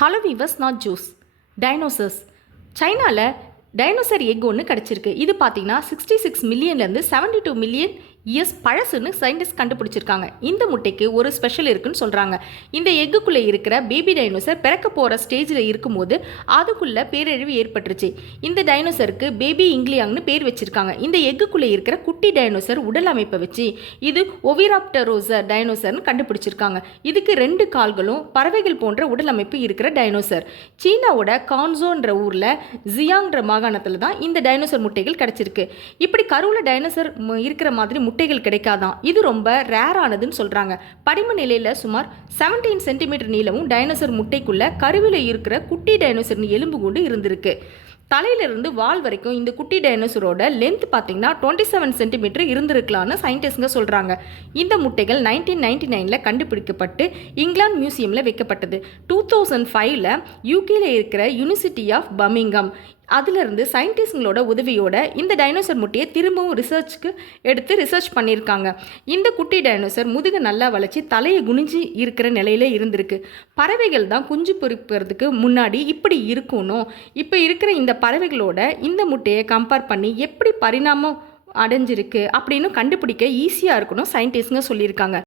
Hello viewers, நாட் ஜூஸ். Dinosaurs. சைனாவில் டைனோசர் எக் ஒன்று கிடச்சிருக்கு. இது பார்த்தீங்கன்னா 66 மில்லியன்லேருந்து 72 மில்லியன் இயர்ஸ் பழசுன்னு சயின்டிஸ்ட் கண்டுபிடிச்சிருக்காங்க. இந்த முட்டைக்கு ஒரு ஸ்பெஷல் இருக்குன்னு சொல்கிறாங்க. இந்த எக்குக்குள்ளே இருக்கிற பேபி டைனோசர் பிறக்க போகிற ஸ்டேஜில் இருக்கும்போது அதுக்குள்ளே பேரழிவு ஏற்பட்டுருச்சு. இந்த டைனோசருக்கு பேபி இங்லியாங்னு பேர் வச்சுருக்காங்க. இந்த எக்குக்குள்ளே இருக்கிற குட்டி டைனோசர் உடல் அமைப்பை வச்சு இது ஒவிராப்டரோசர் டைனோசர்னு கண்டுபிடிச்சிருக்காங்க. இதுக்கு 2 கால்களும் பறவைகள் போன்ற உடல் அமைப்பு இருக்கிற டைனோசர். சீனாவோட கான்சோன்ற ஊரில் ஜியாங்ன்ற மாகாணத்தில் தான் இந்த டைனோசர் முட்டைகள் கிடச்சிருக்கு. இப்படி கருவில் டைனோசர் இருக்கிற மாதிரி முட்டைகள் கிடைக்காதான். இது ரொம்ப ரேரானதுன்னு சொல்கிறாங்க. படிம நிலையில் சுமார் 17 சென்டிமீட்டர் நீளமும் டைனோசர் முட்டைக்குள்ள கருவில் இருக்கிற குட்டி டைனோசர் எலும்பு கூண்டு இருந்திருக்கு. தலையிலிருந்து வால் வரைக்கும் இந்த குட்டி டைனோசரோட லென்த் பார்த்தீங்கன்னா 27 சென்டிமீட்டர் இருந்திருக்கலான்னு சயின்டிஸ்ட்ங்க சொல்கிறாங்க. இந்த முட்டைகள் 1999 கண்டுபிடிக்கப்பட்டு இங்கிலாந்து மியூசியமில் வைக்கப்பட்டது. 2005 யூகேல இருக்கிற யூனிவர்சிட்டி ஆஃப் பர்மிங்ஹாம் அதிலிருந்து சயின்டிஸ்ட்களோட உதவியோட இந்த டைனோசர் முட்டையை திரும்பவும் ரிசர்ச் பண்ணியிருக்காங்க. இந்த குட்டி டைனோசர் முதுகு நல்லா வளைச்சி தலையை குனிஞ்சு இருக்கிற நிலையில இருந்திருக்கு. பறவைகள் தான் குஞ்சு பொரிக்கிறதுக்கு முன்னாடி இப்படி இருக்கணும். இப்போ இருக்கிற இந்த பறவைகளோட இந்த முட்டையை கம்பேர் பண்ணி எப்படி பரிணாமம் அடைஞ்சிருக்கு அப்படின்னு கண்டுபிடிக்க ஈஸியாக இருக்கணும் சயின்டிஸ்ட்ங்க சொல்லியிருக்காங்க.